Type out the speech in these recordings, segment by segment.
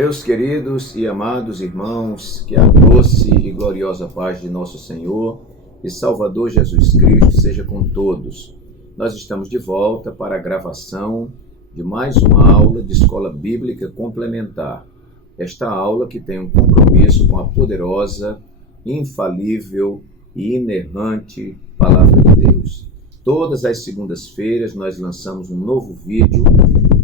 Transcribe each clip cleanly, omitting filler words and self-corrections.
Meus queridos e amados irmãos, que a doce e gloriosa paz de nosso Senhor e Salvador Jesus Cristo seja com todos. Nós estamos de volta para a gravação de mais uma aula de Escola Bíblica Complementar. Esta aula que tem um compromisso com a poderosa, infalível e inerrante Palavra de Deus. Todas as segundas-feiras nós lançamos um novo vídeo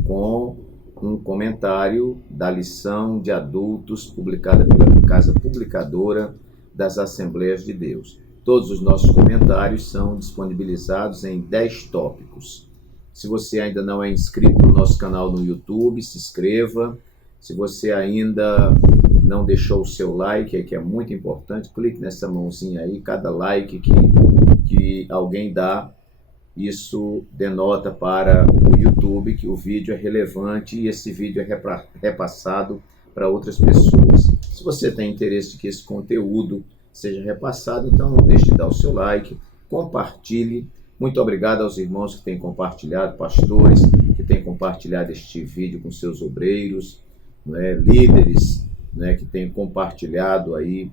com um comentário da lição de adultos publicada pela Casa Publicadora das Assembleias de Deus. Todos os nossos comentários são disponibilizados em 10 tópicos. Se você ainda não é inscrito no nosso canal no YouTube, se inscreva. Se você ainda não deixou o seu like, que é muito importante, clique nessa mãozinha aí. Cada like que alguém dá, isso denota para o YouTube que o vídeo é relevante e esse vídeo é repassado para outras pessoas. Se você tem interesse de que esse conteúdo seja repassado, então não deixe de dar o seu like, compartilhe. Muito obrigado aos irmãos que têm compartilhado, pastores que têm compartilhado este vídeo com seus obreiros, líderes que têm compartilhado aí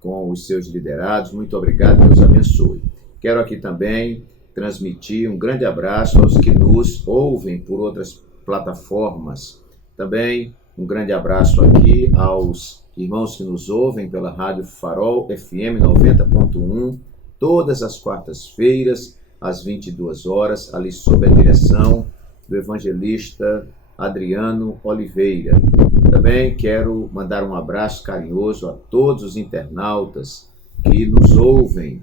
com os seus liderados. Muito obrigado, Deus abençoe. Quero aqui também transmitir um grande abraço aos que nos ouvem por outras plataformas. Também um grande abraço aqui aos irmãos que nos ouvem pela Rádio Farol FM 90.1, todas as quartas-feiras, às 22 horas, ali sob a direção do evangelista Adriano Oliveira. Também quero mandar um abraço carinhoso a todos os internautas que nos ouvem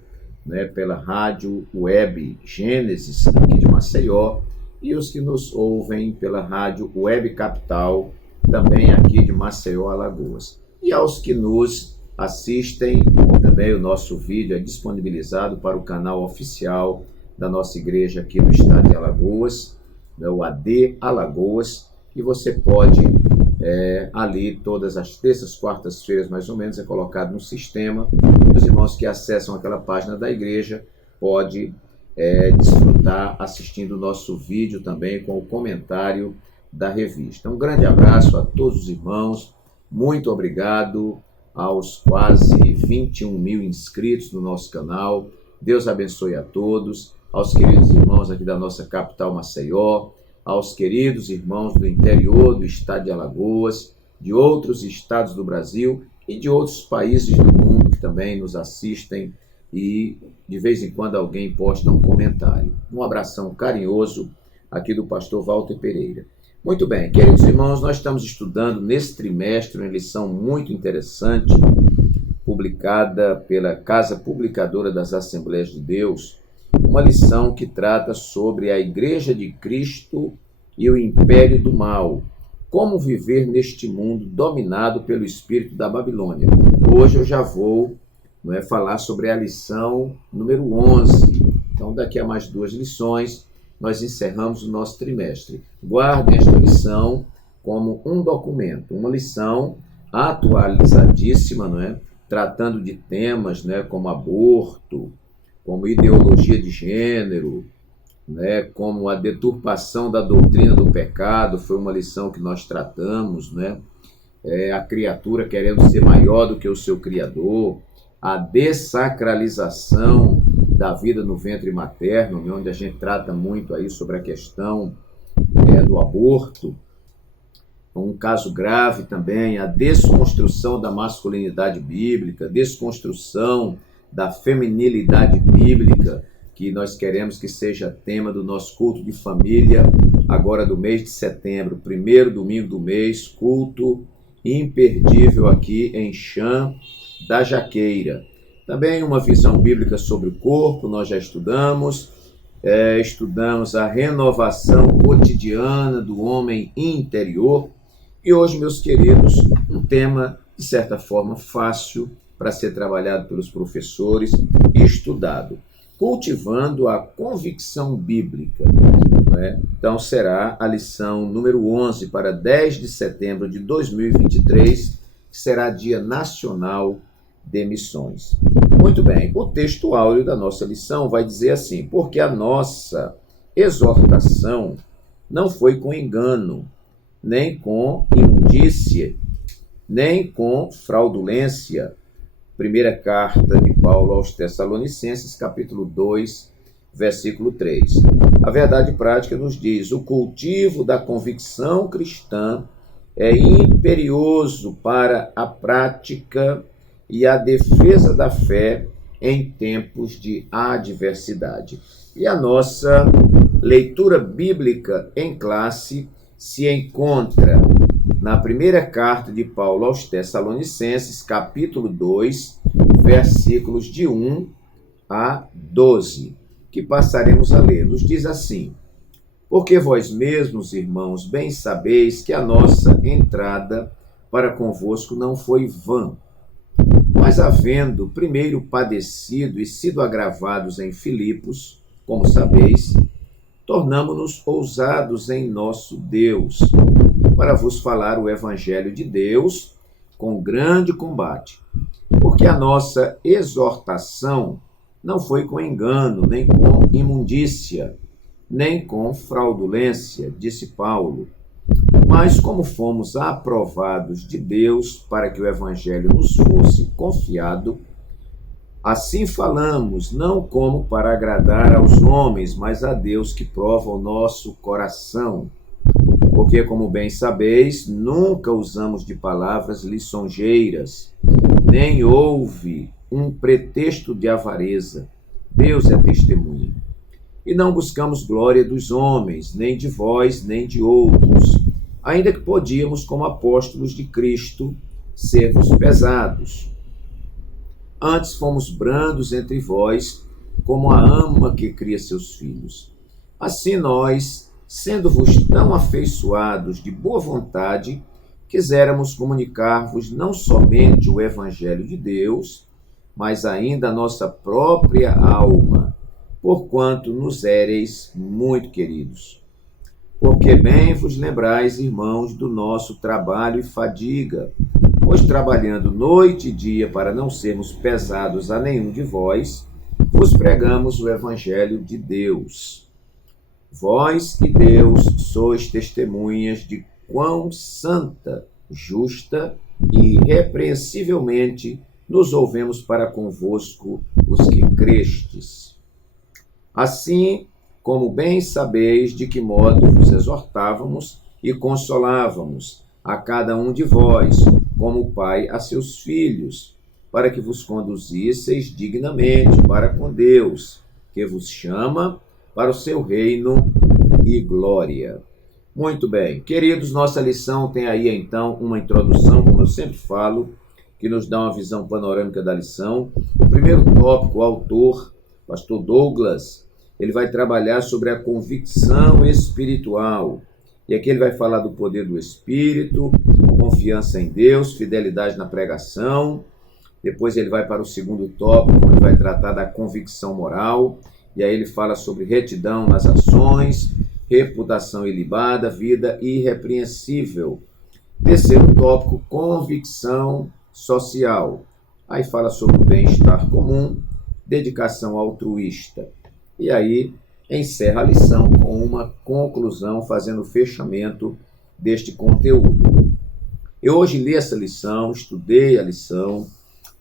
pela rádio web Gênesis, aqui de Maceió, e os que nos ouvem pela rádio web Capital, também aqui de Maceió, Alagoas. E aos que nos assistem, também o nosso vídeo é disponibilizado para o canal oficial da nossa igreja aqui no estado de Alagoas, o AD Alagoas, e você pode, ali todas as terças, quartas-feiras mais ou menos, é colocado no sistema, e os irmãos que acessam aquela página da igreja podem desfrutar assistindo o nosso vídeo também com o comentário da revista. Um grande abraço a todos os irmãos, muito obrigado aos quase 21 mil inscritos no nosso canal, Deus abençoe a todos, aos queridos irmãos aqui da nossa capital Maceió, aos queridos irmãos do interior do estado de Alagoas, de outros estados do Brasil e de outros países do mundo que também nos assistem e de vez em quando alguém posta um comentário. Um abração carinhoso aqui do pastor Walter Pereira. Muito bem, queridos irmãos, nós estamos estudando nesse trimestre uma lição muito interessante, publicada pela Casa Publicadora das Assembleias de Deus, uma lição que trata sobre a Igreja de Cristo e o Império do Mal, como viver neste mundo dominado pelo espírito da Babilônia. Hoje eu já vou falar sobre a lição número 11. Então, daqui a mais 2 lições, nós encerramos o nosso trimestre. Guardem esta lição como um documento, uma lição atualizadíssima, tratando de temas como aborto, como ideologia de gênero, como a deturpação da doutrina do pecado, foi uma lição que nós tratamos, a criatura querendo ser maior do que o seu Criador, a dessacralização da vida no ventre materno, onde a gente trata muito aí sobre a questão do aborto, um caso grave também, a desconstrução da masculinidade bíblica, desconstrução da feminilidade bíblica, que nós queremos que seja tema do nosso culto de família, agora do mês de setembro, primeiro domingo do mês, culto imperdível aqui em Chã da Jaqueira. Também uma visão bíblica sobre o corpo, nós já estudamos a renovação cotidiana do homem interior, e hoje, meus queridos, um tema, de certa forma, fácil para ser trabalhado pelos professores e estudado, cultivando a convicção bíblica. Então, será a lição número 11 para 10 de setembro de 2023, que será Dia Nacional de Missões. Muito bem, o texto áureo da nossa lição vai dizer assim: porque a nossa exortação não foi com engano, nem com imundície, nem com fraudulência. Primeira carta de Paulo aos Tessalonicenses, capítulo 2, versículo 3. A verdade prática nos diz: o cultivo da convicção cristã é imperioso para a prática e a defesa da fé em tempos de adversidade. E a nossa leitura bíblica em classe se encontra na primeira carta de Paulo aos Tessalonicenses, capítulo 2, versículos de 1 a 12, que passaremos a ler. Nos diz assim: porque vós mesmos, irmãos, bem sabeis que a nossa entrada para convosco não foi vã, mas havendo primeiro padecido e sido agravados em Filipos, como sabeis, tornamo-nos ousados em nosso Deus, para vos falar o Evangelho de Deus com grande combate, porque a nossa exortação não foi com engano, nem com imundícia, nem com fraudulência, disse Paulo, mas como fomos aprovados de Deus para que o Evangelho nos fosse confiado, assim falamos, não como para agradar aos homens, mas a Deus que prova o nosso coração. Porque, como bem sabeis, nunca usamos de palavras lisonjeiras, nem houve um pretexto de avareza. Deus é testemunha. E não buscamos glória dos homens, nem de vós, nem de outros, ainda que podíamos, como apóstolos de Cristo, sermos pesados. Antes fomos brandos entre vós, como a ama que cria seus filhos. Assim nós, sendo-vos tão afeiçoados de boa vontade, quiséramos comunicar-vos não somente o Evangelho de Deus, mas ainda a nossa própria alma, porquanto nos éreis muito queridos. Porque bem vos lembrais, irmãos, do nosso trabalho e fadiga, pois trabalhando noite e dia para não sermos pesados a nenhum de vós, vos pregamos o Evangelho de Deus. Vós e Deus sois testemunhas de quão santa, justa e irrepreensivelmente nos ouvemos para convosco os que crestes. Assim, como bem sabeis de que modo vos exortávamos e consolávamos a cada um de vós, como o pai a seus filhos, para que vos conduzisseis dignamente para com Deus, que vos chama para o seu reino e glória. Muito bem, queridos, nossa lição tem aí então uma introdução, como eu sempre falo, que nos dá uma visão panorâmica da lição. O primeiro tópico, o autor, pastor Douglas, ele vai trabalhar sobre a convicção espiritual. E aqui ele vai falar do poder do Espírito, confiança em Deus, fidelidade na pregação. Depois ele vai para o segundo tópico, onde vai tratar da convicção moral. E aí ele fala sobre retidão nas ações, reputação ilibada, vida irrepreensível. Terceiro tópico, convicção social. Aí fala sobre o bem-estar comum, dedicação altruísta. E aí encerra a lição com uma conclusão, fazendo o fechamento deste conteúdo. Eu hoje li essa lição, estudei a lição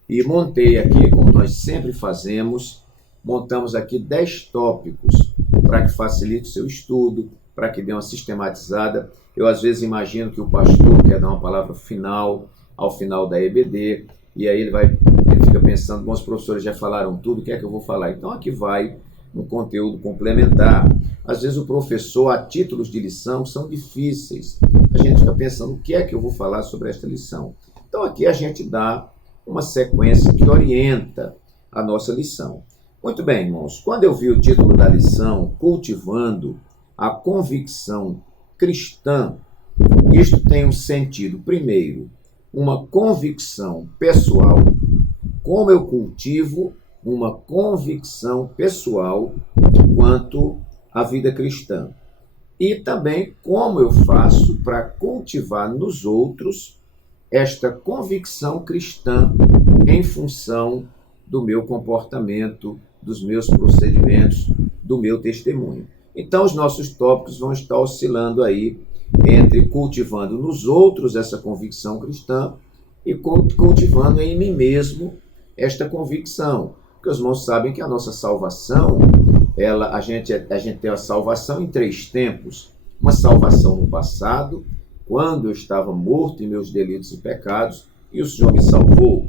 e montei aqui, como nós sempre fazemos, montamos aqui 10 tópicos para que facilite o seu estudo, para que dê uma sistematizada. Eu às vezes imagino que o pastor quer dar uma palavra final, ao final da EBD, e aí ele fica pensando, bom, os professores já falaram tudo, o que é que eu vou falar? Então aqui vai um conteúdo complementar. Às vezes o professor, a títulos de lição, são difíceis. A gente fica pensando, o que é que eu vou falar sobre esta lição? Então aqui a gente dá uma sequência que orienta a nossa lição. Muito bem, irmãos, quando eu vi o título da lição, Cultivando a Convicção Cristã, isto tem um sentido, primeiro, uma convicção pessoal, como eu cultivo uma convicção pessoal quanto à vida cristã. E também como eu faço para cultivar nos outros esta convicção cristã em função do meu comportamento, dos meus procedimentos, do meu testemunho. Então, os nossos tópicos vão estar oscilando aí entre cultivando nos outros essa convicção cristã e cultivando em mim mesmo esta convicção. Porque os irmãos sabem que a nossa salvação, a gente tem a salvação em 3 tempos. Uma salvação no passado, quando eu estava morto em meus delitos e pecados, e o Senhor me salvou.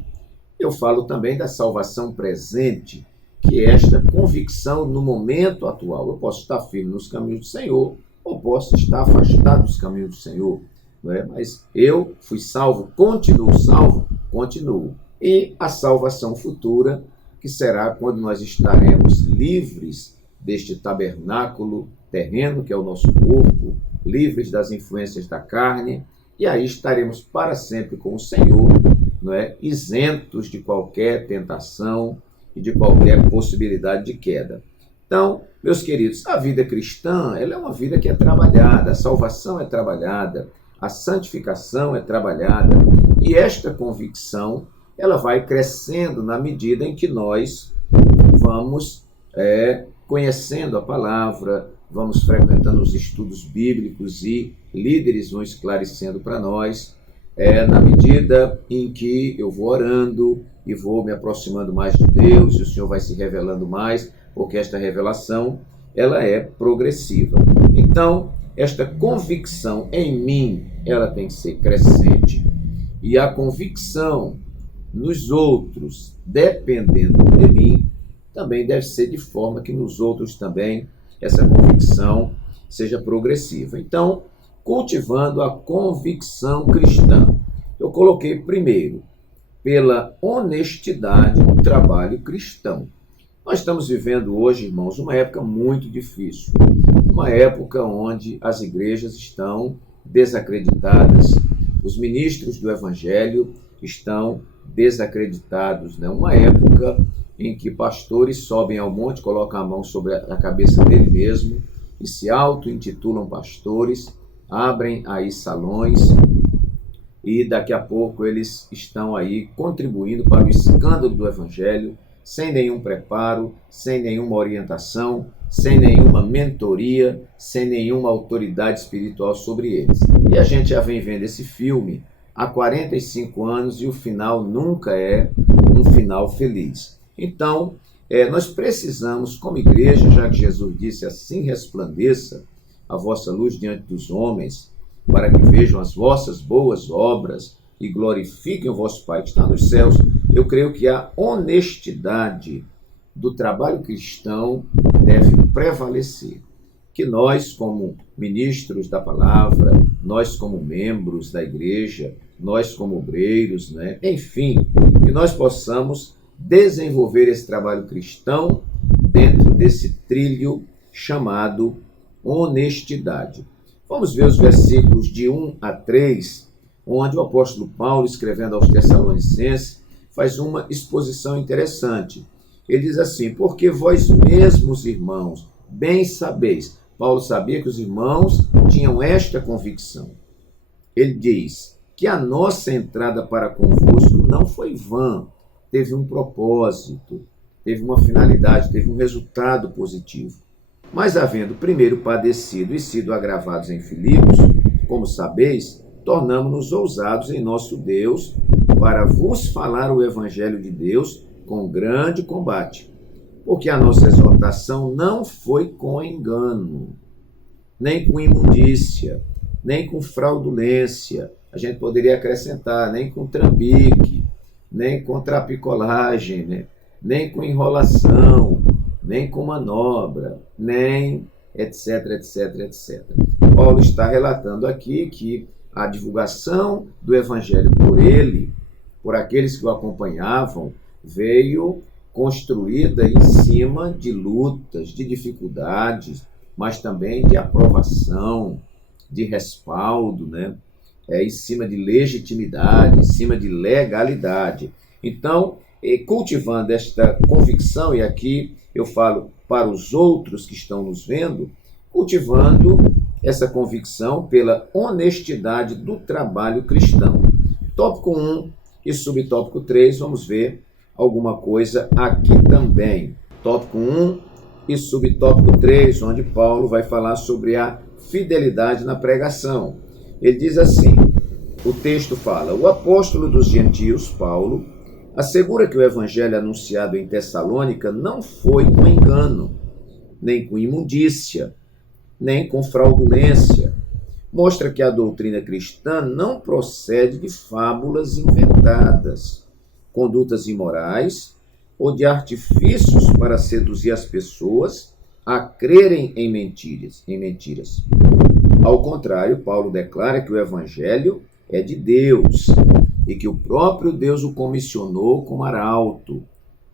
Eu falo também da salvação presente, que é esta convicção no momento atual. Eu posso estar firme nos caminhos do Senhor, ou posso estar afastado dos caminhos do Senhor. Não é? Mas eu fui salvo, continuo. E a salvação futura, que será quando nós estaremos livres deste tabernáculo terreno, que é o nosso corpo, livres das influências da carne, e aí estaremos para sempre com o Senhor, não é? Isentos de qualquer tentação e de qualquer possibilidade de queda. Então, meus queridos, a vida cristã, ela é uma vida que é trabalhada, a salvação é trabalhada, a santificação é trabalhada, e esta convicção, ela vai crescendo na medida em que nós vamos conhecendo a palavra, vamos frequentando os estudos bíblicos e líderes vão esclarecendo para nós, na medida em que eu vou orando e vou me aproximando mais de Deus, e o Senhor vai se revelando mais, porque esta revelação, ela é progressiva. Então, esta convicção em mim, ela tem que ser crescente, e a convicção nos outros, dependendo de mim, também deve ser de forma que nos outros também essa convicção seja progressiva. Então, cultivando a convicção cristã, eu coloquei primeiro pela honestidade do trabalho cristão. Nós estamos vivendo hoje, irmãos, uma época muito difícil, uma época onde as igrejas estão desacreditadas, os ministros do Evangelho estão desacreditados, né? Uma época em que pastores sobem ao monte, colocam a mão sobre a cabeça dele mesmo e se auto-intitulam pastores, abrem aí salões e daqui a pouco eles estão aí contribuindo para o escândalo do Evangelho, sem nenhum preparo, sem nenhuma orientação, sem nenhuma mentoria, sem nenhuma autoridade espiritual sobre eles. E a gente já vem vendo esse filme há 45 anos e o final nunca é um final feliz. Então, nós precisamos, como igreja, já que Jesus disse assim resplandeça a vossa luz diante dos homens, para que vejam as vossas boas obras e glorifiquem o vosso Pai que está nos céus, eu creio que a honestidade do trabalho cristão deve prevalecer. Que nós, como ministros da palavra, nós como membros da igreja, nós como obreiros, né? Enfim, que nós possamos desenvolver esse trabalho cristão dentro desse trilho chamado honestidade. Vamos ver os versículos de 1 a 3, onde o apóstolo Paulo, escrevendo aos Tessalonicenses, faz uma exposição interessante. Ele diz assim: porque vós mesmos, irmãos, bem sabeis. Paulo sabia que os irmãos tinham esta convicção. Ele diz que a nossa entrada para convosco não foi vã, teve um propósito, teve uma finalidade, teve um resultado positivo. Mas havendo primeiro padecido e sido agravados em Filipos, como sabeis, tornamo-nos ousados em nosso Deus para vos falar o Evangelho de Deus com grande combate. Porque a nossa exortação não foi com engano, nem com imundícia, nem com fraudulência. A gente poderia acrescentar, nem com trambique, nem com trapicolagem, né? Nem com enrolação, nem com manobra, nem etc, etc, etc. Paulo está relatando aqui que a divulgação do Evangelho por ele, por aqueles que o acompanhavam, veio construída em cima de lutas, de dificuldades, mas também de aprovação, de respaldo, né? Em cima de legitimidade, em cima de legalidade. Então, cultivando esta convicção, e aqui eu falo para os outros que estão nos vendo, cultivando essa convicção pela honestidade do trabalho cristão. Tópico 1 e subtópico 3, vamos ver alguma coisa aqui também. Tópico 1 e subtópico 3, onde Paulo vai falar sobre a fidelidade na pregação. Ele diz assim: o texto fala: o apóstolo dos gentios, Paulo, assegura que o evangelho anunciado em Tessalônica não foi com engano, nem com imundícia, nem com fraudulência. Mostra que a doutrina cristã não procede de fábulas inventadas, condutas imorais ou de artifícios para seduzir as pessoas a crerem em mentiras. Ao contrário, Paulo declara que o evangelho é de Deus e que o próprio Deus o comissionou como arauto,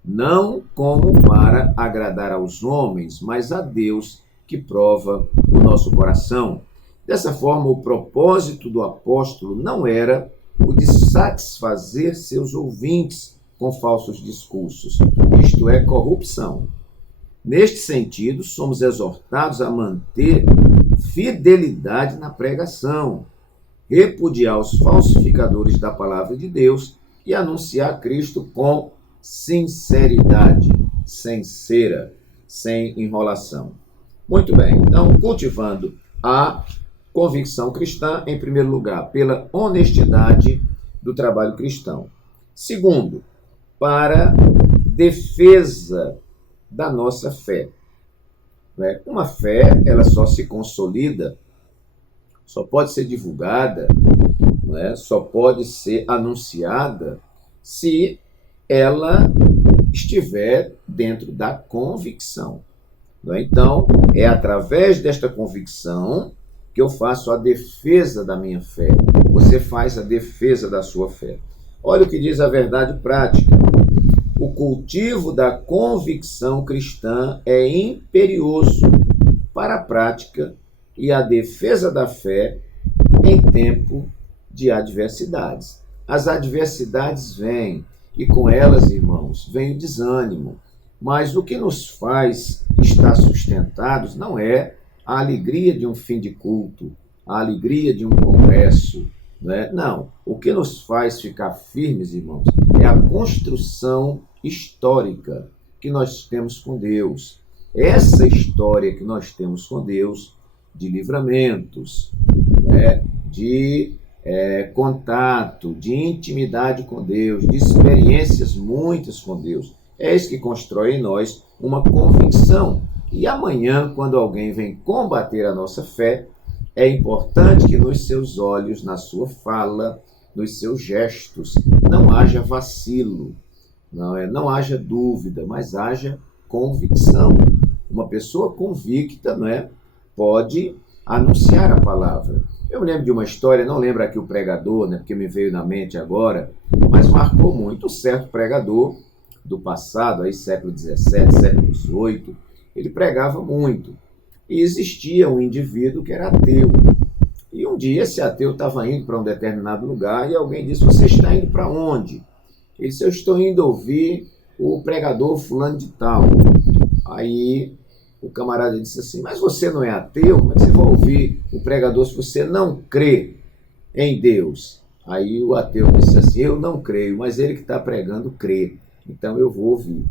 não como para agradar aos homens, mas a Deus que prova o nosso coração. Dessa forma, o propósito do apóstolo não era o de satisfazer seus ouvintes com falsos discursos, isto é, corrupção. Neste sentido, somos exortados a manter fidelidade na pregação, repudiar os falsificadores da palavra de Deus e anunciar Cristo com sinceridade, sem cera, sem enrolação. Muito bem, então, cultivando a convicção cristã, em primeiro lugar, pela honestidade do trabalho cristão. Segundo, para defesa da nossa fé. Uma fé, ela só se consolida, só pode ser divulgada, só pode ser anunciada se ela estiver dentro da convicção. Então, é através desta convicção que eu faço a defesa da minha fé. Você faz a defesa da sua fé. Olha o que diz a verdade prática. O cultivo da convicção cristã é imperioso para a prática e a defesa da fé em tempo de adversidades. As adversidades vêm e com elas, irmãos, vem o desânimo. Mas o que nos faz estar sustentados não é a alegria de um fim de culto, a alegria de um congresso. Não, o que nos faz ficar firmes, irmãos, é a construção histórica que nós temos com Deus. Essa história que nós temos com Deus, de livramentos, de contato, de intimidade com Deus, de experiências muitas com Deus, é isso que constrói em nós uma convicção. E amanhã, quando alguém vem combater a nossa fé, é importante que nos seus olhos, na sua fala, nos seus gestos, não haja vacilo, não haja dúvida, mas haja convicção. Uma pessoa convicta pode anunciar a palavra. Eu me lembro de uma história, não lembro aqui o pregador, porque me veio na mente agora, mas marcou muito um certo pregador do passado, aí século XVII, século XVIII, ele pregava muito. E existia um indivíduo que era ateu. E um dia esse ateu estava indo para um determinado lugar e alguém disse: você está indo para onde? Ele disse: eu estou indo ouvir o pregador fulano de tal. Aí o camarada disse assim: mas você não é ateu? Como é que você vai ouvir o pregador se você não crê em Deus? Aí o ateu disse assim: eu não creio, mas ele que está pregando crê. Então eu vou ouvir.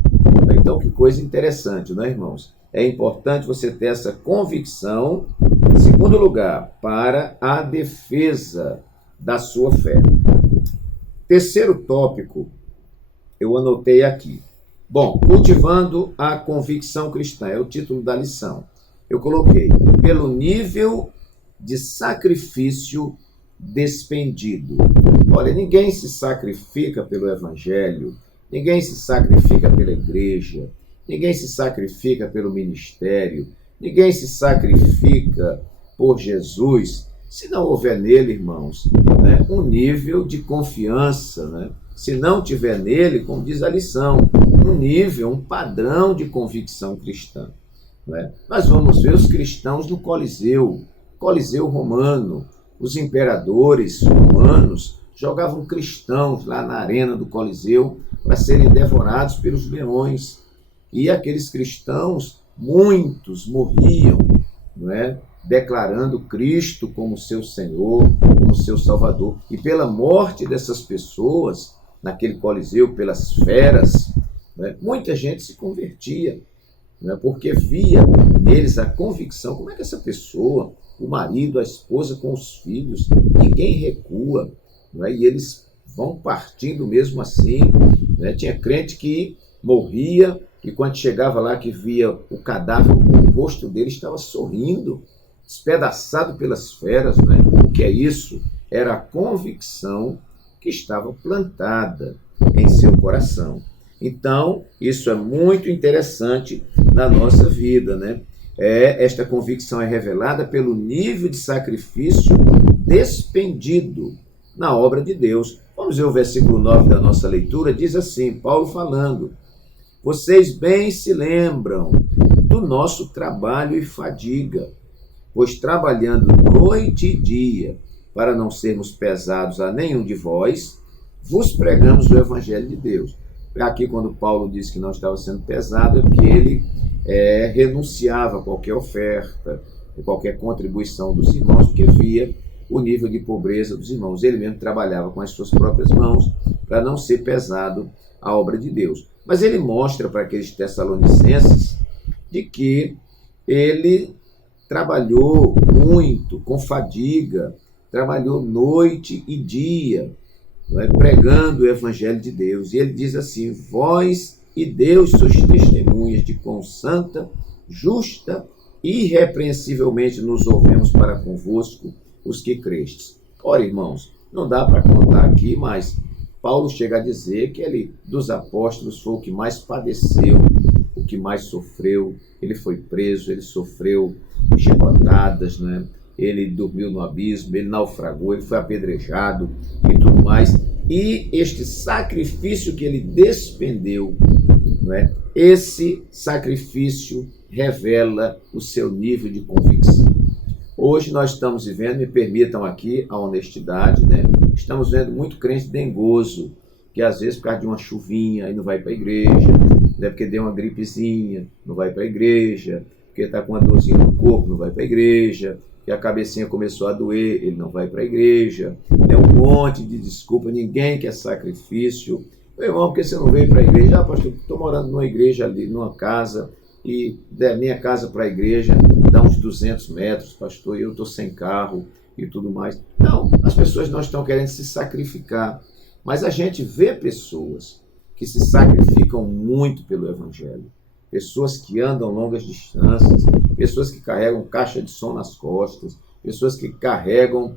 Então que coisa interessante, não é, irmãos? É importante você ter essa convicção, em segundo lugar, para a defesa da sua fé. Terceiro tópico, eu anotei aqui. Bom, cultivando a convicção cristã, é o título da lição. Eu coloquei, pelo nível de sacrifício despendido. Olha, ninguém se sacrifica pelo evangelho, ninguém se sacrifica pela igreja, ninguém se sacrifica pelo ministério, ninguém se sacrifica por Jesus, se não houver nele, irmãos, um nível de confiança, se não tiver nele, como diz a lição, um nível, um padrão de convicção cristã. Nós vamos ver os cristãos no Coliseu romano, os imperadores romanos jogavam cristãos lá na arena do Coliseu para serem devorados pelos leões. E aqueles cristãos, muitos morriam, declarando Cristo como seu Senhor, como seu Salvador. E pela morte dessas pessoas, naquele Coliseu, pelas feras, muita gente se convertia, porque via neles a convicção. Como é que essa pessoa, o marido, a esposa com os filhos, ninguém recua, não é? E eles vão partindo mesmo assim, né? Tinha crente que morria e quando chegava lá que via o cadáver, o rosto dele estava sorrindo, despedaçado pelas feras, né? O que é isso? Era a convicção que estava plantada em seu coração. Então, isso é muito interessante na nossa vida, né? Esta convicção é revelada pelo nível de sacrifício despendido na obra de Deus. Vamos ver o versículo 9 da nossa leitura, diz assim, Paulo falando: vocês bem se lembram do nosso trabalho e fadiga, pois trabalhando noite e dia, para não sermos pesados a nenhum de vós, vos pregamos o Evangelho de Deus. Aqui, quando Paulo diz que não estava sendo pesado, é porque ele renunciava a qualquer oferta, a qualquer contribuição dos irmãos, porque via o nível de pobreza dos irmãos. Ele mesmo trabalhava com as suas próprias mãos para não ser pesado a obra de Deus. Mas ele mostra para aqueles tessalonicenses de que ele trabalhou muito, com fadiga, trabalhou noite e dia, pregando o Evangelho de Deus. E ele diz assim: vós e Deus sois testemunhas de quão santa, justa e irrepreensivelmente nos ouvemos para convosco os que crestes. Ora, irmãos, não dá para contar aqui, mas Paulo chega a dizer que ele, dos apóstolos, foi o que mais padeceu, o que mais sofreu. Ele foi preso, ele sofreu chicotadas, né? Ele dormiu no abismo, ele naufragou, ele foi apedrejado e tudo mais. E este sacrifício que ele despendeu, né? Esse sacrifício revela o seu nível de convicção. Hoje nós estamos vivendo, me permitam aqui a honestidade, né? Estamos vendo muito crente dengoso, que às vezes por causa de uma chuvinha aí não vai para a igreja, né? Porque deu uma gripezinha, não vai para a igreja, porque está com uma dorzinha no corpo, não vai para a igreja, que a cabecinha começou a doer, ele não vai para a igreja. É um monte de desculpa, ninguém quer sacrifício. Meu irmão, por que você não veio para a igreja? Ah, pastor, estou morando numa igreja ali, numa casa, e da minha casa para a igreja dá uns 200 metros, pastor, e eu estou sem carro e tudo mais. Não, as pessoas não estão querendo se sacrificar, mas a gente vê pessoas que se sacrificam muito pelo Evangelho, pessoas que andam longas distâncias, pessoas que carregam caixa de som nas costas, pessoas que carregam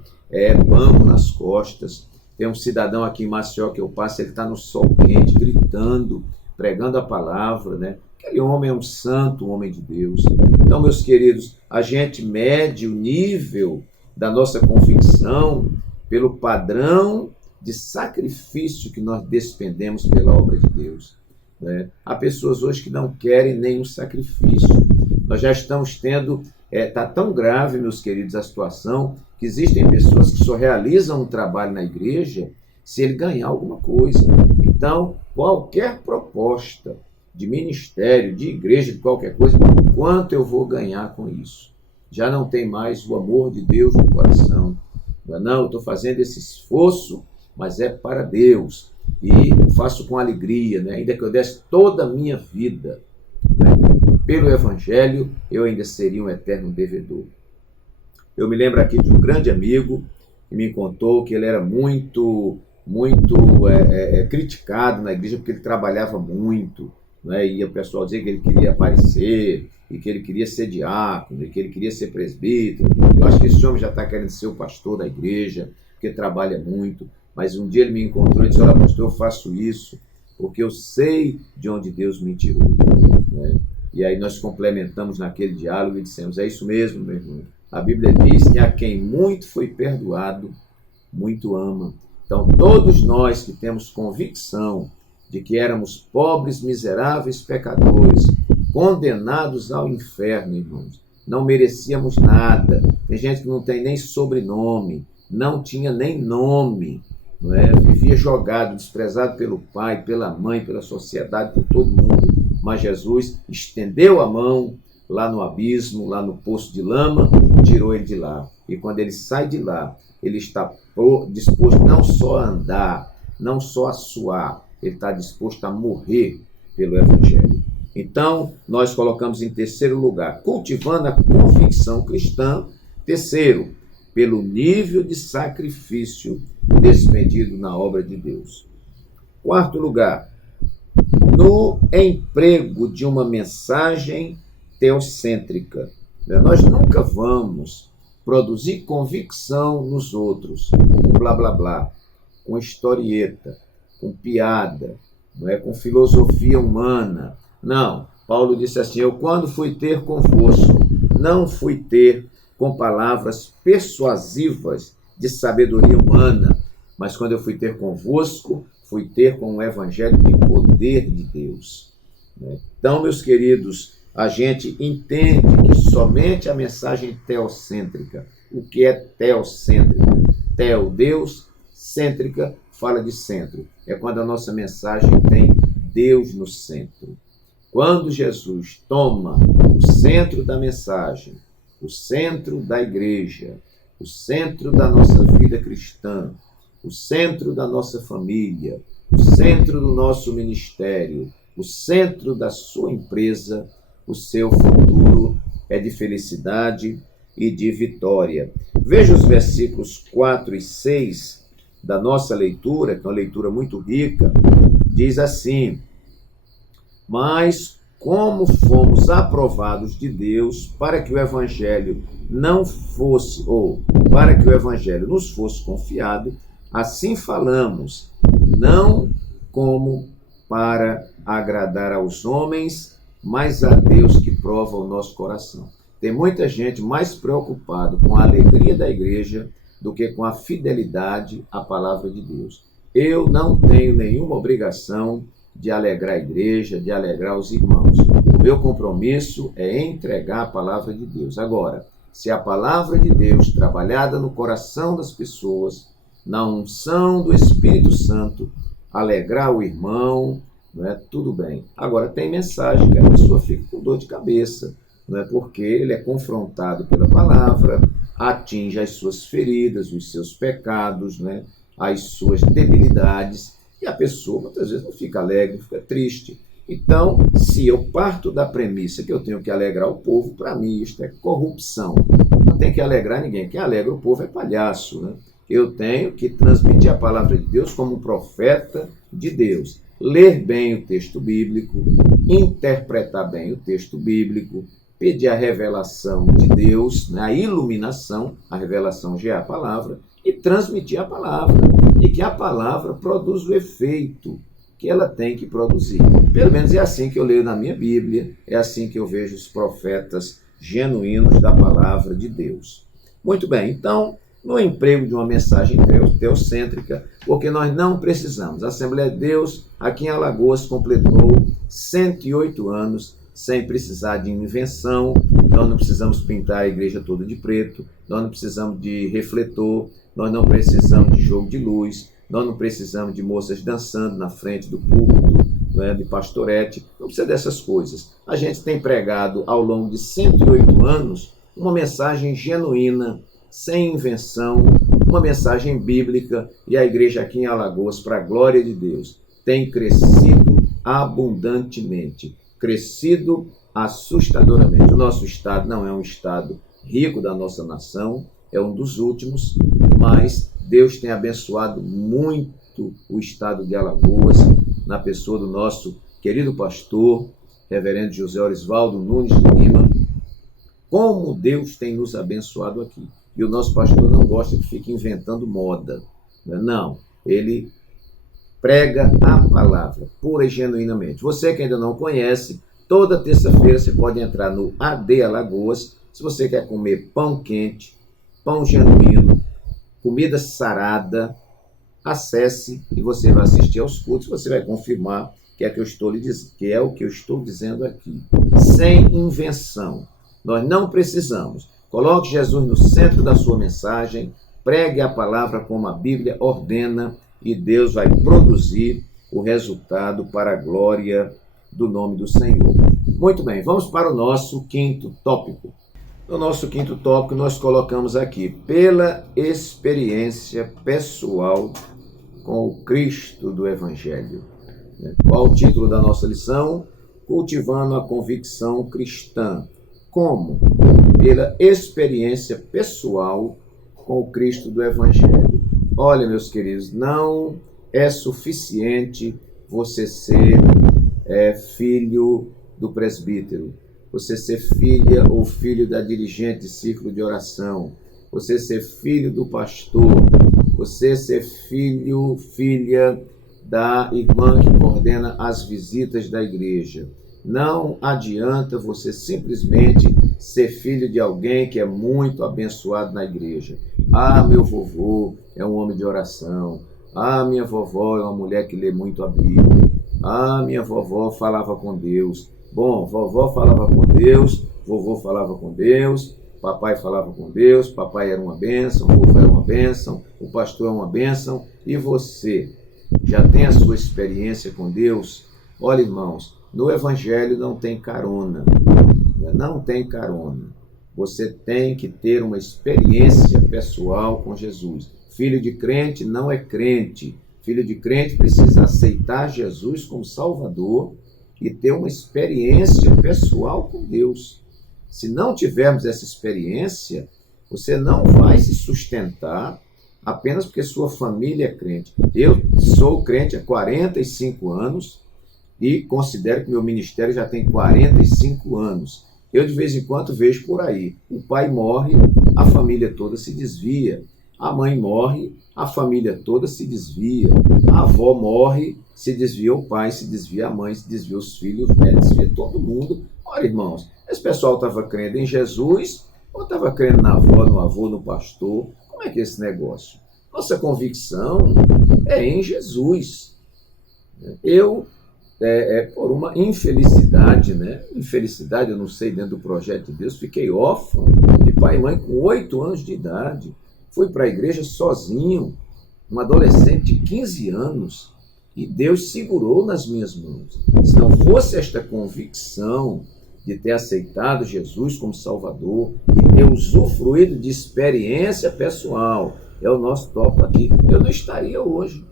banco nas costas. Tem um cidadão aqui em Maceió que eu passo, ele está no sol quente, gritando, pregando a palavra, né? Aquele homem é um santo, um homem de Deus. Então, meus queridos, a gente mede o nível da nossa convicção pelo padrão de sacrifício que nós despendemos pela obra de Deus, né? Há pessoas hoje que não querem nenhum sacrifício. Nós já estamos tendo, está tão grave, meus queridos, a situação, que existem pessoas que só realizam um trabalho na igreja se ele ganhar alguma coisa. Então, qualquer proposta de ministério, de igreja, de qualquer coisa, quanto eu vou ganhar com isso? Já não tem mais o amor de Deus no coração. Não, eu estou fazendo esse esforço, mas é para Deus. E faço com alegria, né? Ainda que eu desse toda a minha vida, né? Pelo Evangelho, eu ainda seria um eterno devedor. Eu me lembro aqui de um grande amigo que me contou que ele era muito criticado na igreja porque ele trabalhava muito, né? E o pessoal dizia que ele queria aparecer, e que ele queria ser diácono, e que ele queria ser presbítero. Eu acho que esse homem já está querendo ser o pastor da igreja, porque trabalha muito. Mas um dia ele me encontrou e disse: olha, pastor, eu faço isso porque eu sei de onde Deus me tirou, né? E aí nós complementamos naquele diálogo e dissemos: é isso mesmo, meu irmão. A Bíblia diz que a quem muito foi perdoado, muito ama. Então, todos nós que temos convicção de que éramos pobres, miseráveis, pecadores, condenados ao inferno, irmãos, não merecíamos nada. Tem gente que não tem nem sobrenome, não tinha nem nome, não é? Vivia jogado, desprezado pelo pai, pela mãe, pela sociedade, por todo mundo. Mas Jesus estendeu a mão lá no abismo, lá no poço de lama, tirou ele de lá. E quando ele sai de lá, ele está disposto não só a andar, não só a suar, ele está disposto a morrer pelo Evangelho. Então, nós colocamos em terceiro lugar, cultivando a convicção cristã. Terceiro, pelo nível de sacrifício despendido na obra de Deus. Quarto lugar, no emprego de uma mensagem teocêntrica. Nós nunca vamos produzir convicção nos outros com blá blá blá, com historieta, com piada, não é, com filosofia humana. Não, Paulo disse assim: eu quando fui ter convosco, não fui ter com palavras persuasivas de sabedoria humana, mas quando eu fui ter convosco, fui ter com o evangelho de poder de Deus. Então, meus queridos, a gente entende que somente a mensagem teocêntrica. O que é teocêntrica? Teo, Deus, cêntrica, fala de centro. É quando a nossa mensagem tem Deus no centro. Quando Jesus toma o centro da mensagem, o centro da igreja, o centro da nossa vida cristã, o centro da nossa família, o centro do nosso ministério, o centro da sua empresa, o seu futuro é de felicidade e de vitória. Veja os versículos 4 e 6 da nossa leitura, que é uma leitura muito rica. Diz assim: mas como fomos aprovados de Deus para que o evangelho não fosse, ou para que o evangelho nos fosse confiado, assim falamos, não como para agradar aos homens, mas a Deus que prova o nosso coração. Tem muita gente mais preocupada com a alegria da igreja do que com a fidelidade à palavra de Deus. Eu não tenho nenhuma obrigação de alegrar a igreja, de alegrar os irmãos. O meu compromisso é entregar a palavra de Deus. Agora, se a palavra de Deus, trabalhada no coração das pessoas, na unção do Espírito Santo, alegrar o irmão, não é? Tudo bem. Agora, tem mensagem que a pessoa fica com dor de cabeça, não é? Porque ele é confrontado pela palavra, atinge as suas feridas, os seus pecados, né? As suas debilidades, e a pessoa muitas vezes não fica alegre, fica triste. Então, se eu parto da premissa que eu tenho que alegrar o povo, para mim isto é corrupção. Não tem que alegrar ninguém. Quem alegra o povo é palhaço, né? Eu tenho que transmitir a palavra de Deus como um profeta de Deus. Ler bem o texto bíblico, interpretar bem o texto bíblico, pedir a revelação de Deus, né? A iluminação, a revelação já é a palavra, e transmitir a palavra. E que a palavra produz o efeito que ela tem que produzir. Pelo menos é assim que eu leio na minha Bíblia, é assim que eu vejo os profetas genuínos da palavra de Deus. Muito bem, então, no emprego de uma mensagem teocêntrica, porque nós não precisamos. A Assembleia de Deus, aqui em Alagoas, completou 108 anos sem precisar de invenção. Nós não precisamos pintar a igreja toda de preto, nós não precisamos de refletor, nós não precisamos de jogo de luz, nós não precisamos de moças dançando na frente do púlpito, né, de pastorete, não precisa dessas coisas. A gente tem pregado ao longo de 108 anos uma mensagem genuína, sem invenção, uma mensagem bíblica, e a igreja aqui em Alagoas, para a glória de Deus, tem crescido abundantemente, crescido assustadoramente. O nosso estado não é um estado rico da nossa nação, é um dos últimos, mas Deus tem abençoado muito o estado de Alagoas, na pessoa do nosso querido pastor, reverendo José Orisvaldo Nunes de Lima. Como Deus tem nos abençoado aqui. E o nosso pastor não gosta que fique inventando moda. Não, ele prega a palavra, pura e genuinamente. Você que ainda não conhece, toda terça-feira você pode entrar no AD Alagoas, se você quer comer pão quente, pão genuíno, comida sarada, acesse e você vai assistir aos cultos, você vai confirmar que é, que é o que eu estou dizendo aqui. Sem invenção. Nós não precisamos. Coloque Jesus no centro da sua mensagem, pregue a palavra como a Bíblia ordena e Deus vai produzir o resultado para a glória do nome do Senhor. Muito bem, vamos para o nosso quinto tópico. No nosso quinto tópico, nós colocamos aqui, pela experiência pessoal com o Cristo do Evangelho. Qual o título da nossa lição? Cultivando a convicção cristã. Como? Pela experiência pessoal com o Cristo do Evangelho. Olha, meus queridos, não é suficiente você ser filho do presbítero, você ser filha ou filho da dirigente de círculo de oração, você ser filho do pastor, você ser filho, filha da irmã que coordena as visitas da igreja. Não adianta você simplesmente ser filho de alguém que é muito abençoado na igreja. Ah, meu vovô é um homem de oração. Ah, minha vovó é uma mulher que lê muito a Bíblia. Ah, minha vovó falava com Deus. Bom, vovó falava com Deus, vovô falava com Deus, papai falava com Deus, papai era uma bênção, vovô era uma bênção, o pastor é uma bênção. E você já tem a sua experiência com Deus? Olha, irmãos, no Evangelho não tem carona. Não tem carona. Você tem que ter uma experiência pessoal com Jesus. Filho de crente não é crente. Filho de crente precisa aceitar Jesus como Salvador e ter uma experiência pessoal com Deus. Se não tivermos essa experiência, você não vai se sustentar apenas porque sua família é crente. Eu sou crente há 45 anos e considero que meu ministério já tem 45 anos. Eu, de vez em quando, vejo por aí. O pai morre, a família toda se desvia. A mãe morre, a família toda se desvia. A avó morre, se desvia o pai, se desvia a mãe, se desvia os filhos, desvia todo mundo. Olha, irmãos, esse pessoal estava crendo em Jesus ou estava crendo na avó, no avô, no pastor? Como é que é esse negócio? Nossa convicção é em Jesus. Eu, por uma infelicidade, Infelicidade, eu não sei, dentro do projeto de Deus, fiquei órfão de pai e mãe com 8 anos de idade. Fui para a igreja sozinho, um adolescente de 15 anos, e Deus segurou nas minhas mãos. Se não fosse esta convicção de ter aceitado Jesus como Salvador e ter usufruído de experiência pessoal, é o nosso tópico aqui, eu não estaria hoje.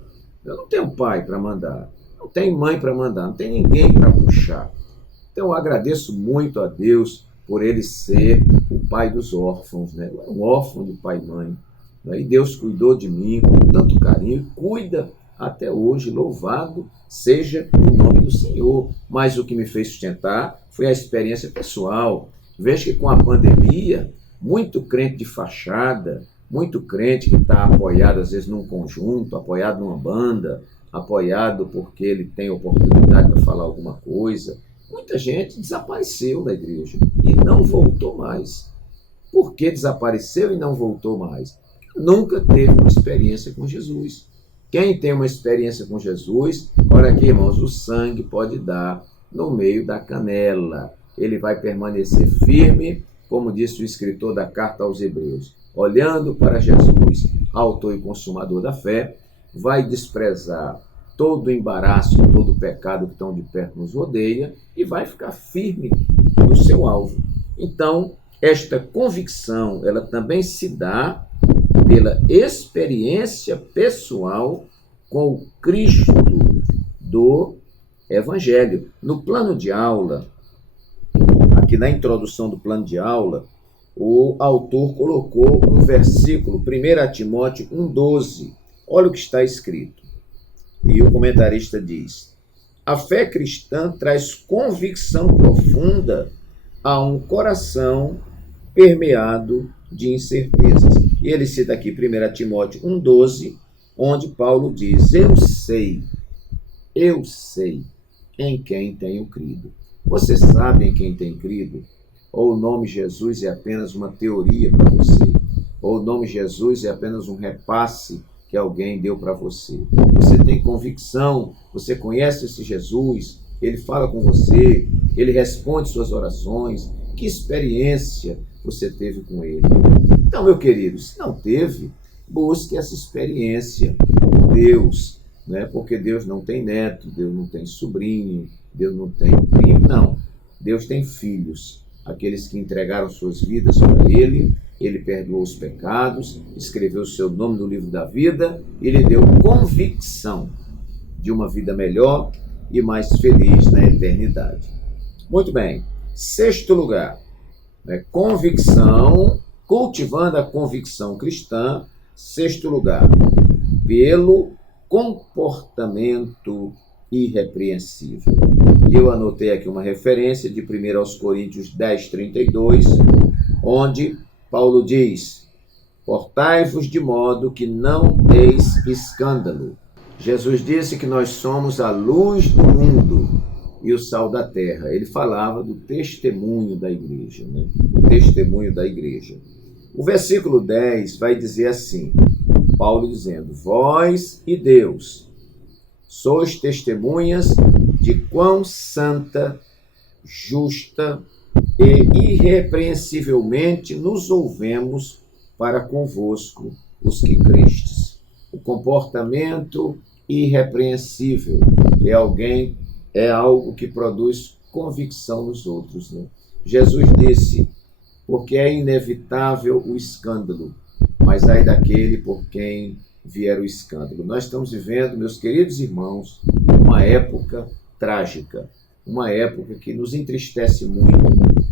Eu não tenho pai para mandar, não tenho mãe para mandar, não tem ninguém para puxar. Então eu agradeço muito a Deus por ele ser o pai dos órfãos, Eu era um órfão de pai e mãe. E Deus cuidou de mim com tanto carinho, cuida até hoje, louvado seja o nome do Senhor. Mas o que me fez sustentar foi a experiência pessoal. Vejo que com a pandemia, muito crente de fachada, muito crente que está apoiado às vezes num conjunto, apoiado numa banda, apoiado porque ele tem oportunidade para falar alguma coisa, muita gente desapareceu da igreja e não voltou mais. Por que desapareceu e não voltou mais? Nunca teve uma experiência com Jesus. Quem tem uma experiência com Jesus, olha aqui, irmãos, o sangue pode dar no meio da canela. Ele vai permanecer firme, como disse o escritor da carta aos Hebreus, olhando para Jesus, autor e consumador da fé, vai desprezar todo o embaraço, todo o pecado que tão de perto nos rodeia e vai ficar firme no seu alvo. Então, esta convicção, ela também se dá pela experiência pessoal com o Cristo do Evangelho. No plano de aula, aqui na introdução do plano de aula, o autor colocou um versículo, 1 Timóteo 1,12. Olha o que está escrito. E o comentarista diz: a fé cristã traz convicção profunda a um coração permeado de incertezas. E ele cita aqui 1 Timóteo 1,12, onde Paulo diz: eu sei em quem tenho crido. Você sabe em quem tem crido? Ou o nome Jesus é apenas uma teoria para você? Ou o nome Jesus é apenas um repasse que alguém deu para você? Você tem convicção, você conhece esse Jesus, ele fala com você, ele responde suas orações. Que experiência você teve com ele? Então, meu querido, se não teve, busque essa experiência com Deus, porque Deus não tem neto, Deus não tem sobrinho, Deus não tem primo, não. Deus tem filhos, aqueles que entregaram suas vidas para ele perdoou os pecados, escreveu o seu nome no livro da vida e lhe deu convicção de uma vida melhor e mais feliz na eternidade. Muito bem. 6º lugar, convicção cultivando a convicção cristã. Sexto lugar, pelo comportamento irrepreensível. E eu anotei aqui uma referência de 1 aos Coríntios 10:32, onde Paulo diz: portai-vos de modo que não deis escândalo. Jesus disse que nós somos a luz do mundo e o sal da terra. Ele falava do testemunho da igreja, né? O testemunho da igreja. O versículo 10 vai dizer assim, Paulo dizendo: vós e Deus sois testemunhas de quão santa, justa e irrepreensivelmente nos ouvemos para convosco os que crestes. O comportamento irrepreensível é algo que produz convicção nos outros, né? Jesus disse: porque é inevitável o escândalo, mas ai daquele por quem vier o escândalo. Nós estamos vivendo, meus queridos irmãos, uma época trágica, uma época que nos entristece muito,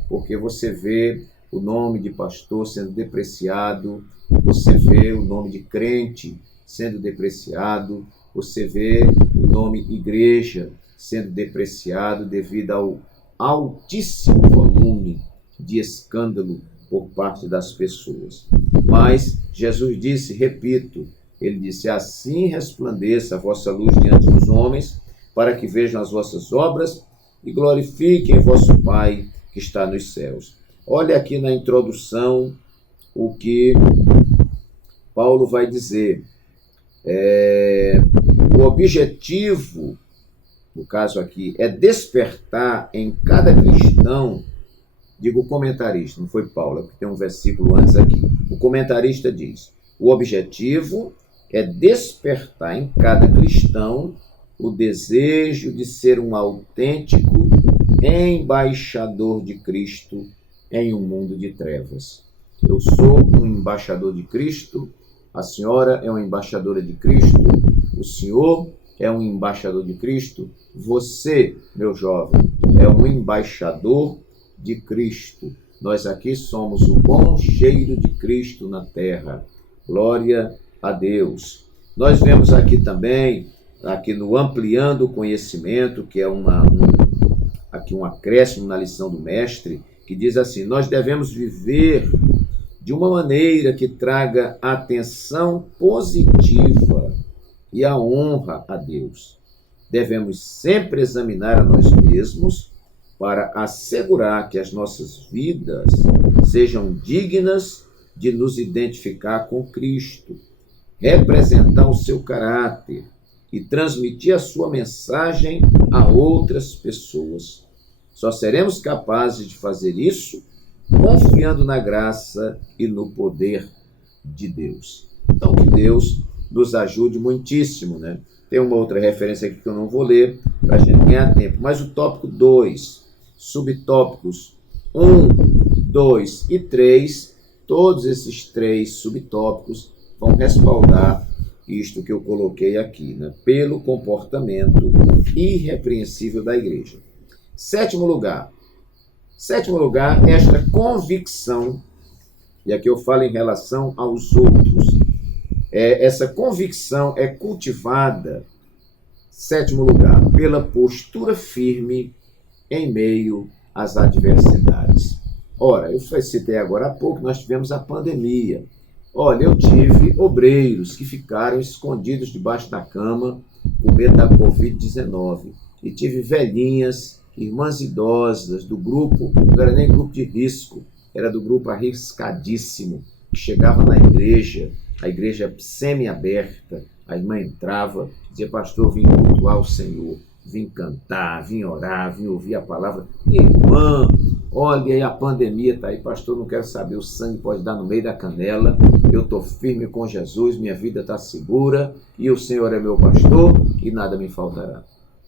porque você vê o nome de pastor sendo depreciado, você vê o nome de crente sendo depreciado, você vê o nome igreja sendo depreciado devido ao altíssimo volume de escândalo por parte das pessoas. Mas Jesus disse, repito, ele disse: assim resplandeça a vossa luz diante dos homens, para que vejam as vossas obras e glorifiquem vosso Pai que está nos céus. Olha aqui na introdução o que Paulo vai dizer. O objetivo, no caso aqui, é despertar em cada cristão, digo comentarista, não foi Paulo, porque tem um versículo antes aqui. O comentarista diz: o objetivo é despertar em cada cristão o desejo de ser um autêntico embaixador de Cristo em um mundo de trevas. Eu sou um embaixador de Cristo, a senhora é uma embaixadora de Cristo, o senhor é um embaixador de Cristo, você, meu jovem, é um embaixador de Cristo. Nós aqui somos o bom cheiro de Cristo na terra. Glória a Deus. Nós vemos aqui também, aqui no Ampliando o Conhecimento, que é aqui um acréscimo na lição do mestre, que diz assim: nós devemos viver de uma maneira que traga atenção positiva e a honra a Deus. Devemos sempre examinar a nós mesmos para assegurar que as nossas vidas sejam dignas de nos identificar com Cristo, representar o seu caráter e transmitir a sua mensagem a outras pessoas. Só seremos capazes de fazer isso confiando na graça e no poder de Deus. Então, que Deus nos ajude muitíssimo, né? Tem uma outra referência aqui que eu não vou ler para a gente ganhar tempo, mas o tópico 2, subtópicos 1, 2 e 3, todos esses 3 subtópicos vão respaldar isto que eu coloquei aqui, né? Pelo comportamento irrepreensível da igreja. Sétimo lugar, esta convicção, e aqui eu falo em relação aos outros, essa convicção é cultivada, sétimo lugar, pela postura firme em meio às adversidades. Ora, eu citei agora há pouco, nós tivemos a pandemia. Olha, eu tive obreiros que ficaram escondidos debaixo da cama com medo da Covid-19. E tive velhinhas, irmãs idosas do grupo, não era nem grupo de risco, era do grupo arriscadíssimo, que chegava na igreja, a igreja semi-aberta, a irmã entrava, dizia: pastor, vim cultuar o Senhor, vim cantar, vim orar, vim ouvir a palavra. Irmã, olha aí, a pandemia está aí, pastor, não quero saber, o sangue pode dar no meio da canela, eu estou firme com Jesus, minha vida está segura, e o Senhor é meu pastor, e nada me faltará.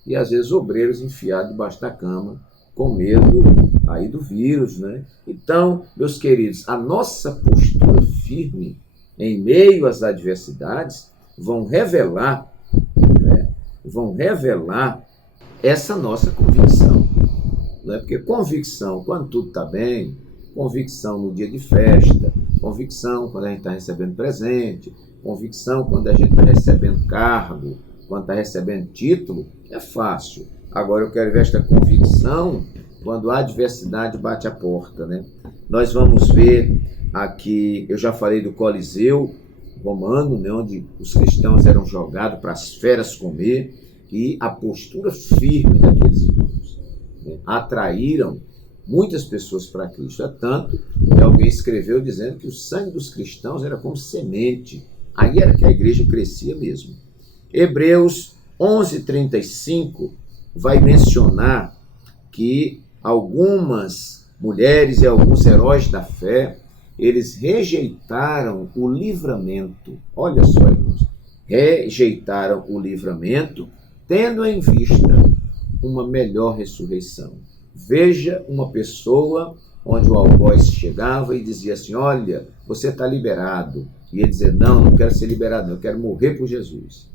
E às vezes obreiros enfiados debaixo da cama, com medo aí do vírus, né? Então, meus queridos, a nossa postura firme em meio às adversidades vão revelar essa nossa convicção. Não é? Porque convicção, quando tudo está bem, convicção no dia de festa, convicção quando a gente está recebendo presente, convicção quando a gente está recebendo cargo, quando está recebendo título, é fácil. Agora eu quero ver esta convicção quando a adversidade bate a porta, né? Nós vamos ver aqui, eu já falei do Coliseu romano, né, onde os cristãos eram jogados para as feras comer, e a postura firme daqueles irmãos, né, atraíram muitas pessoas para Cristo. É tanto que alguém escreveu dizendo que o sangue dos cristãos era como semente. Aí era que a igreja crescia mesmo. Hebreus 11:35 vai mencionar que algumas mulheres e alguns heróis da fé, eles rejeitaram o livramento. Olha só, irmãos. Rejeitaram o livramento, tendo em vista uma melhor ressurreição. Veja uma pessoa onde o algoz chegava e dizia assim: olha, você está liberado. E ele dizia: não quero ser liberado, eu quero morrer por Jesus.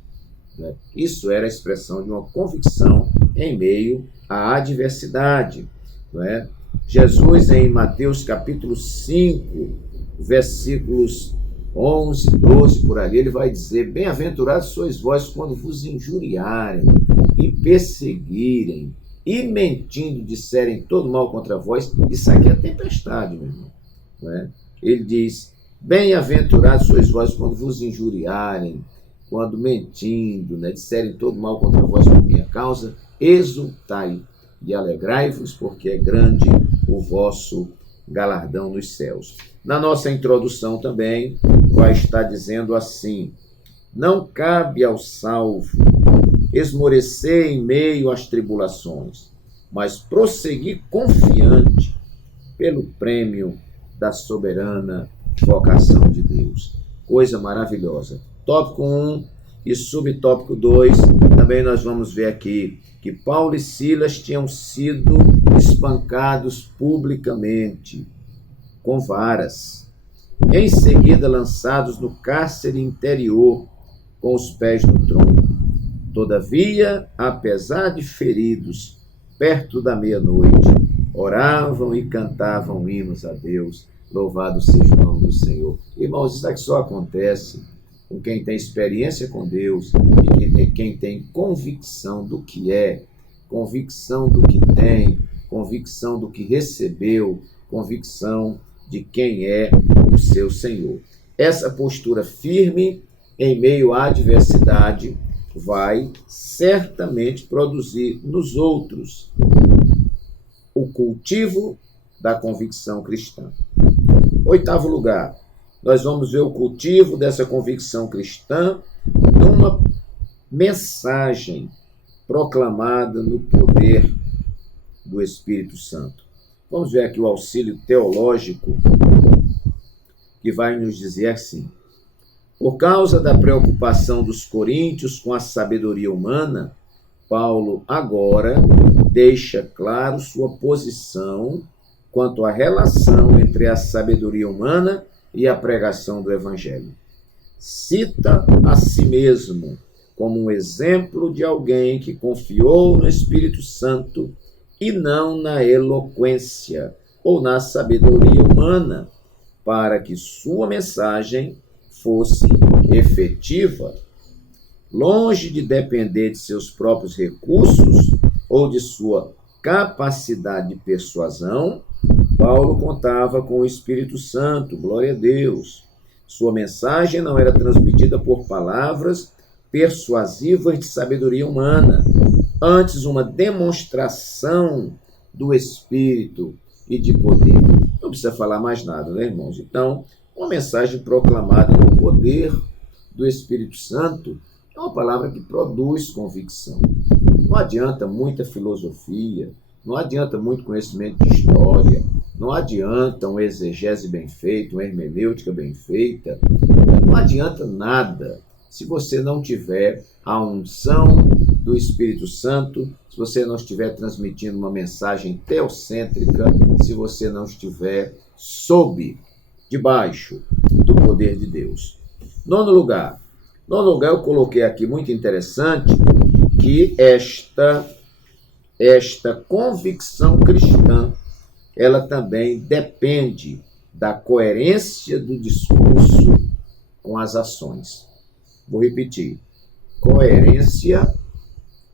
Isso era a expressão de uma convicção em meio à adversidade. Não é? Jesus, em Mateus capítulo 5, versículos 11, 12, por ali, ele vai dizer: bem-aventurados sois vós quando vos injuriarem e perseguirem e mentindo disserem todo mal contra vós. Isso aqui é tempestade, meu irmão. Não é? Ele diz: bem-aventurados sois vós quando vos injuriarem, quando mentindo, né, disserem todo mal contra vós por minha causa, exultai e alegrai-vos, porque é grande o vosso galardão nos céus. Na nossa introdução também vai estar dizendo assim: não cabe ao salvo esmorecer em meio às tribulações, mas prosseguir confiante pelo prêmio da soberana vocação de Deus. Coisa maravilhosa. Tópico 1 e subtópico 2, também nós vamos ver aqui que Paulo e Silas tinham sido espancados publicamente com varas, em seguida lançados no cárcere interior com os pés no tronco. Todavia, apesar de feridos, perto da meia-noite, oravam e cantavam hinos a Deus. Louvado seja o nome do Senhor. Irmãos, isso aqui só acontece com quem tem experiência com Deus e quem tem convicção do que é, convicção do que tem, convicção do que recebeu, convicção de quem é o seu Senhor. Essa postura firme em meio à adversidade vai certamente produzir nos outros o cultivo da convicção cristã. 8º lugar, nós vamos ver o cultivo dessa convicção cristã numa mensagem proclamada no poder do Espírito Santo. Vamos ver aqui o auxílio teológico, que vai nos dizer assim: por causa da preocupação dos coríntios com a sabedoria humana, Paulo agora deixa claro sua posição quanto à relação entre a sabedoria humana e a pregação do Evangelho. Cita a si mesmo como um exemplo de alguém que confiou no Espírito Santo e não na eloquência ou na sabedoria humana, para que sua mensagem fosse efetiva. Longe de depender de seus próprios recursos ou de sua capacidade de persuasão, Paulo contava com o Espírito Santo, glória a Deus. Sua mensagem não era transmitida por palavras persuasivas de sabedoria humana, antes uma demonstração do Espírito e de poder. Não precisa falar mais nada, né, irmãos? Então, uma mensagem proclamada no poder do Espírito Santo é uma palavra que produz convicção. Não adianta muita filosofia, não adianta muito conhecimento de história, não adianta uma exegese bem feita, uma hermenêutica bem feita, não adianta nada se você não tiver a unção do Espírito Santo, se você não estiver transmitindo uma mensagem teocêntrica, se você não estiver debaixo do poder de Deus. Nono lugar, eu coloquei aqui muito interessante que esta convicção cristã ela também depende da coerência do discurso com as ações. Vou repetir. Coerência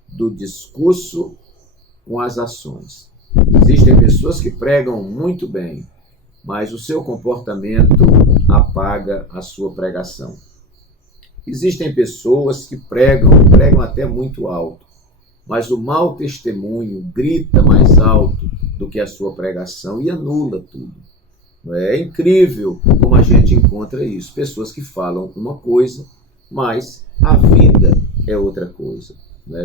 do discurso com as ações. Existem pessoas que pregam muito bem, mas o seu comportamento apaga a sua pregação. Existem pessoas que pregam até muito alto, mas o mau testemunho grita mais alto do que a sua pregação e anula tudo. É incrível como a gente encontra isso. Pessoas que falam uma coisa, mas a vida é outra coisa.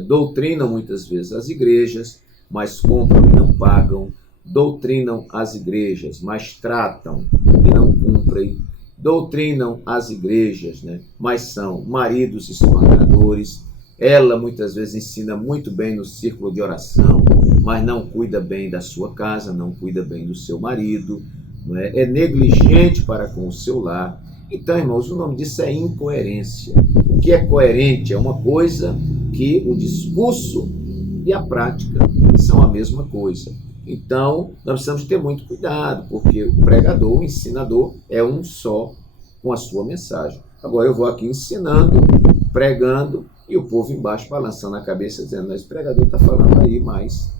Doutrinam muitas vezes as igrejas, mas compram e não pagam. Doutrinam as igrejas, mas tratam e não cumprem. Doutrinam as igrejas, mas são maridos esmagadores. Ela muitas vezes ensina muito bem no círculo de oração, mas não cuida bem da sua casa, não cuida bem do seu marido, é negligente para com o seu lar. Então, irmãos, o nome disso é incoerência. O que é coerente é uma coisa que o discurso e a prática são a mesma coisa. Então, nós precisamos ter muito cuidado, porque o pregador, o ensinador, é um só com a sua mensagem. Agora eu vou aqui ensinando, pregando, e o povo embaixo balançando a cabeça, dizendo, esse pregador está falando aí, mas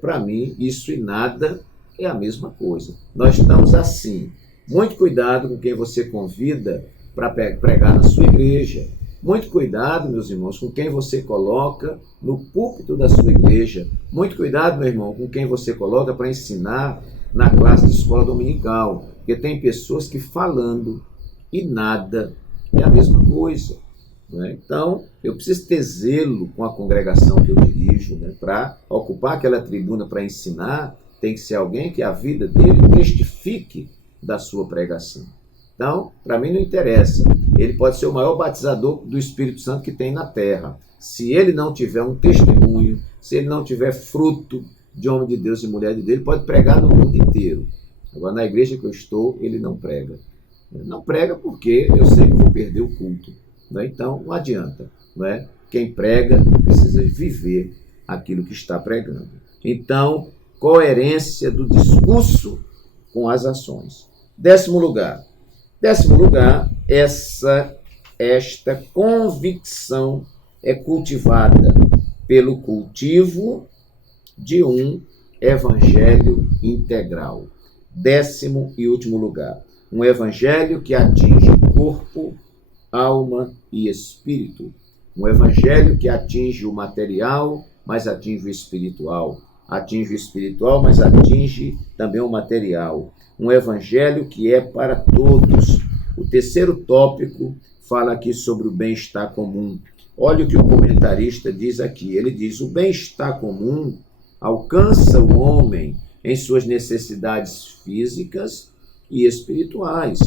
para mim isso e nada é a mesma coisa. Nós estamos assim. Muito cuidado com quem você convida para pregar na sua igreja. Muito cuidado, meus irmãos, com quem você coloca no púlpito da sua igreja. Muito cuidado, meu irmão, com quem você coloca para ensinar na classe de escola dominical. Porque tem pessoas que falando e nada é a mesma coisa. Então, eu preciso ter zelo com a congregação que eu dirijo. Para ocupar aquela tribuna para ensinar, tem que ser alguém que a vida dele testifique da sua pregação. Então, para mim não interessa. Ele pode ser o maior batizador do Espírito Santo que tem na terra. Se ele não tiver um testemunho, se ele não tiver fruto de homem de Deus e mulher de Deus, ele pode pregar no mundo inteiro. Agora, na igreja que eu estou, ele não prega. Não prega porque eu sei que eu vou perder o culto. Então, não adianta. Quem prega precisa viver aquilo que está pregando. Então, coerência do discurso com as ações. Décimo lugar, esta convicção é cultivada pelo cultivo de um evangelho integral. Décimo e último lugar, um evangelho que atinge corpo, alma e espírito. Um evangelho que atinge o material, mas atinge o espiritual. Atinge o espiritual, mas atinge também o material. Um evangelho que é para todos. O terceiro tópico fala aqui sobre o bem-estar comum. Olha o que o comentarista diz aqui. Ele diz, o bem-estar comum alcança o homem em suas necessidades físicas e espirituais.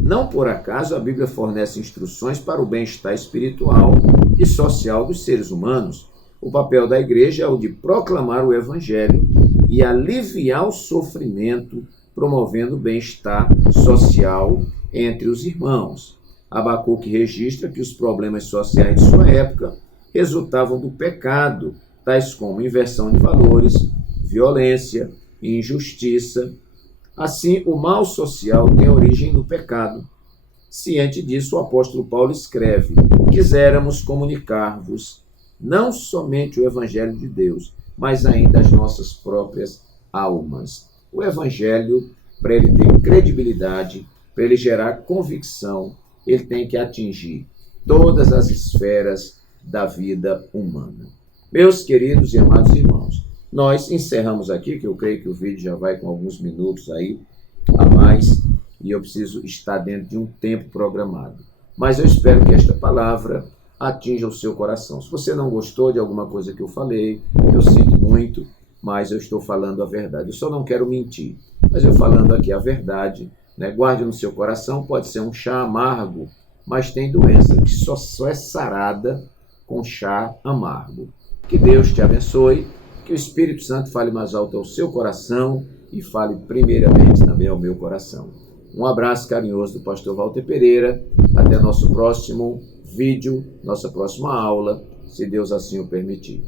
Não por acaso a Bíblia fornece instruções para o bem-estar espiritual e social dos seres humanos. O papel da igreja é o de proclamar o evangelho e aliviar o sofrimento, promovendo o bem-estar social entre os irmãos. Abacuque registra que os problemas sociais de sua época resultavam do pecado, tais como inversão de valores, violência e injustiça. Assim, o mal social tem origem no pecado. Ciente disso, o apóstolo Paulo escreve, quiséramos comunicar-vos não somente o evangelho de Deus, mas ainda as nossas próprias almas. O evangelho, para ele ter credibilidade, para ele gerar convicção, ele tem que atingir todas as esferas da vida humana. Meus queridos e amados irmãos, nós encerramos aqui, que eu creio que o vídeo já vai com alguns minutos aí a mais, e eu preciso estar dentro de um tempo programado. Mas eu espero que esta palavra atinja o seu coração. Se você não gostou de alguma coisa que eu falei, eu sinto muito, mas eu estou falando a verdade. Eu só não quero mentir, mas eu falando aqui a verdade, guarde no seu coração, pode ser um chá amargo, mas tem doença que só é sarada com chá amargo. Que Deus te abençoe, que o Espírito Santo fale mais alto ao seu coração e fale primeiramente também ao meu coração. Um abraço carinhoso do pastor Walter Pereira. Até nosso próximo vídeo, nossa próxima aula, se Deus assim o permitir.